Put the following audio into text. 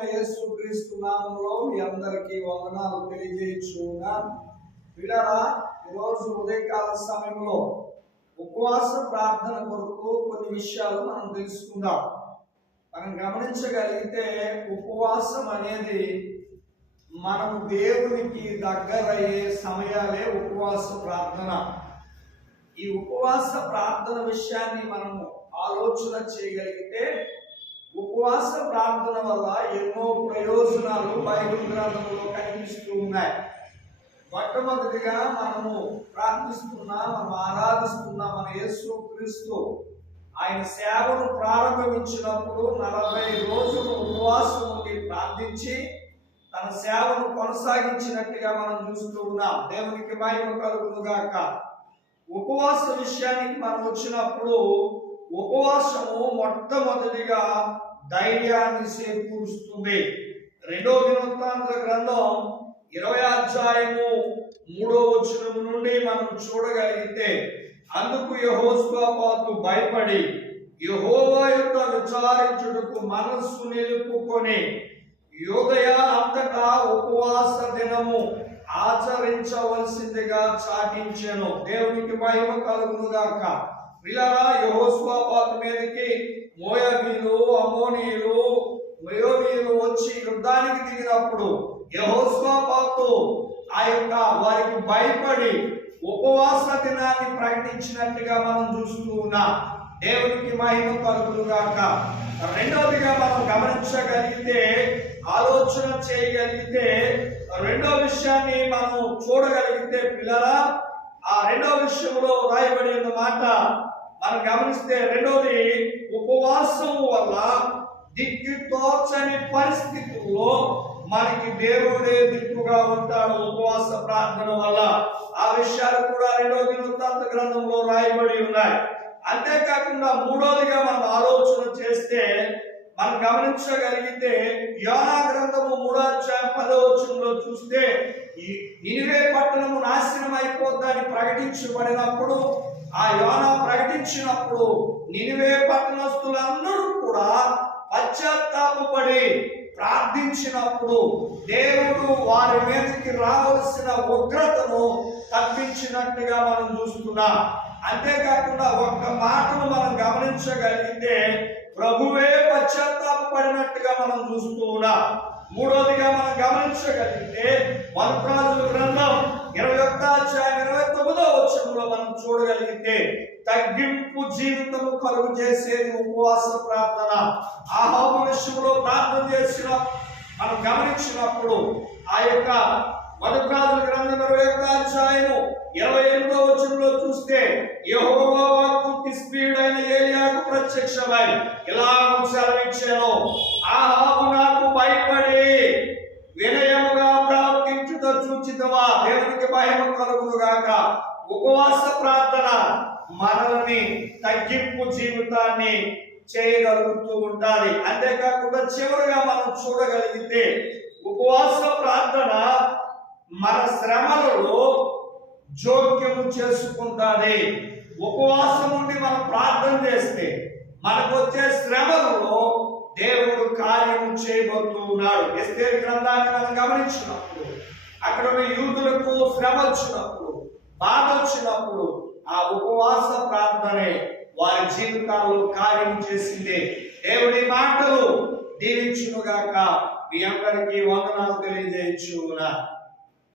యేసుక్రీస్తు నామములో మీ అందరికీ వందనాలు తెలియజేయుచున్నాను. పిల్లరా, ఈరోజు ఉదయకాల సమయంలో ఉపవాస ప్రార్థన కొరకు కొన్ని విషయాలు మనం తెలుసుకుందాం. మనం గమనించగలిగితే ఉపవాసం అనేది మనం దేవునికి దగ్గరయ్యే సమయాలే ఉపవాస ప్రార్థన. ఈ ఉపవాస ప్రార్థన విషయాన్ని మనము ఆలోచన చేయగలిగితే ఉపవాస ప్రార్థన వల్ల ఎన్నో ప్రయోజనాలు బైబిల్ గ్రంథంలో కనిపిస్తూ ఉన్నాయి. మొట్టమొదటిగా మనం ఆరాధిస్తున్న మన యేసుక్రీస్తు ఆయన సేవను ప్రారంభించినప్పుడు 40 రోజులు ఉపవాసం ఉండి ప్రార్థించి తన సేవను కొనసాగించినట్టుగా మనం చూస్తూ ఉన్నాం. దేవునికి మహిమ కలుగును గాక. ఉపవాస విషయానికి మనం వచ్చినప్పుడు ఉపవాసము మొట్టమొదటిగా ధైర్యాన్ని చేకూరుస్తుంది. 2వ దినవృత్తాంత గ్రంథం 20వ అధ్యాయము 3వ వచనం నుండి మనం చూడగలిగితే, అందుకు యెహోషాపాతు భయపడి యెహోవా యొద్ద విచారించుటకు మనస్సు నిలుపుకొని యూదయ అంతటా ఉపవాస దినము ఆచరించవలసిందిగా చాటించెను. దేవునికి మహిమ కలుగును గాక. వీళ్ళరా, యెహోషాపాతు మీదకి మోయాబీలు, అమ్మోనీయులు, మెయోనీయులు వచ్చి యుద్ధానికి దిగినప్పుడు యెహోషాపాతు వారికి భయపడి ఉపవాస దినాన్ని ప్రకటించినట్టుగా మనం చూస్తూ ఉన్నాం. దేవునికి మహిమ కలుగును గాక. రెండవదిగా మనం గమనించగలిగితే, ఆలోచన చేయగలిగితే, రెండో విషయాన్ని మనం చూడగలిగితే పిల్లరా, ఆ రెండో విషయంలో రాయబడి ఉన్న మాట మనం గమనిస్తే, రెండోది ఉపవాసం వల్ల దిక్కుతోచని పరిస్థితుల్లో మనకి దేవుడే దిక్కుగా ఉంటాడు. ఉపవాస ప్రార్థన వల్ల ఆ విషయాలు కూడా 2వ దినవృత్తాంత గ్రంథంలో రాయబడి ఉన్నాయి. అంతేకాకుండా మూడోదిగా మనం ఆలోచన చేస్తే, మనం గమనించగలిగితే, యోనా గ్రంథము 3వ అధ్యాయం 10వ వచనంలో చూస్తే, నినివే పట్టణము నాశనం అయిపోద్దని ప్రకటించబడినప్పుడు, ఆ యోనా ప్రకటించినప్పుడు నినివే పట్టణస్తులందరూ కూడా పశ్చాత్తాపపడి ప్రార్థించినప్పుడు దేవుడు వారి మీదకి రావాల్సిన ఉగ్రతను తప్పించినట్టుగా మనం చూస్తున్నాం. అంతేకాకుండా ఒక్క మాటను మనం గమనించగలిగితే, ప్రభువే పశ్చాత్తాపడినట్టుగా మనం చూస్తూ ఉన్నాం. మూడోదిగా మనం గమనించగలిగితే, 1 రాజుల గ్రంథం 21వ అధ్యాయం 29వ వచనంలో మనం చూడగలిగితే, తగ్గింపు జీవితము కలుగు చేసేది ఉపవాస ప్రార్థన. ఆహాబు విషయంలో ప్రార్థన చేసిన మనం గమనించినప్పుడు, ఆ యొక్క 1 రాజుల గ్రంథం 21వ అధ్యాయం 28వ వచనంలో చూస్తే, యెహోవా వాక్కు తిష్బీయుడైన ఏలీయాకు ప్రత్యక్షమై ఇలాగ సెలవిచ్చెను, ఆహాబు నాకు భయపడి వినయముగా ప్రవర్తించుట చూచితవా. దేవునికి మహిమ కలుగును గాక. ఉపవాస ప్రార్థన మనల్ని తగ్గింపు జీవితాన్ని చేయగలుగుతూ ఉండాలి. అంతేకాకుండా చివరిగా మనం చూడగలిగితే, ఉపవాస ప్రార్థన మన శ్రమలలో జోక్యము చేసుకుంటాది. ఉపవాసం నుండి మనం ప్రార్థన చేస్తే మనకు వచ్చే శ్రమలలో దేవుడు కార్యము చేయబోతూ ఉన్నాడు. ఎస్తేరు గ్రంథాన్ని మనం గమనించినప్పుడు, అక్కడ ఉన్న యూదులకు శ్రమ వచ్చినప్పుడు, బాధ వచ్చినప్పుడు, ఆ ఉపవాస ప్రార్థనే వారి జీవితాల్లో కార్యం చేసింది. దేవుడి మాటలు దీవించునుగాక. మీ అందరికీ వందనాలు తెలియజేయచ్చు.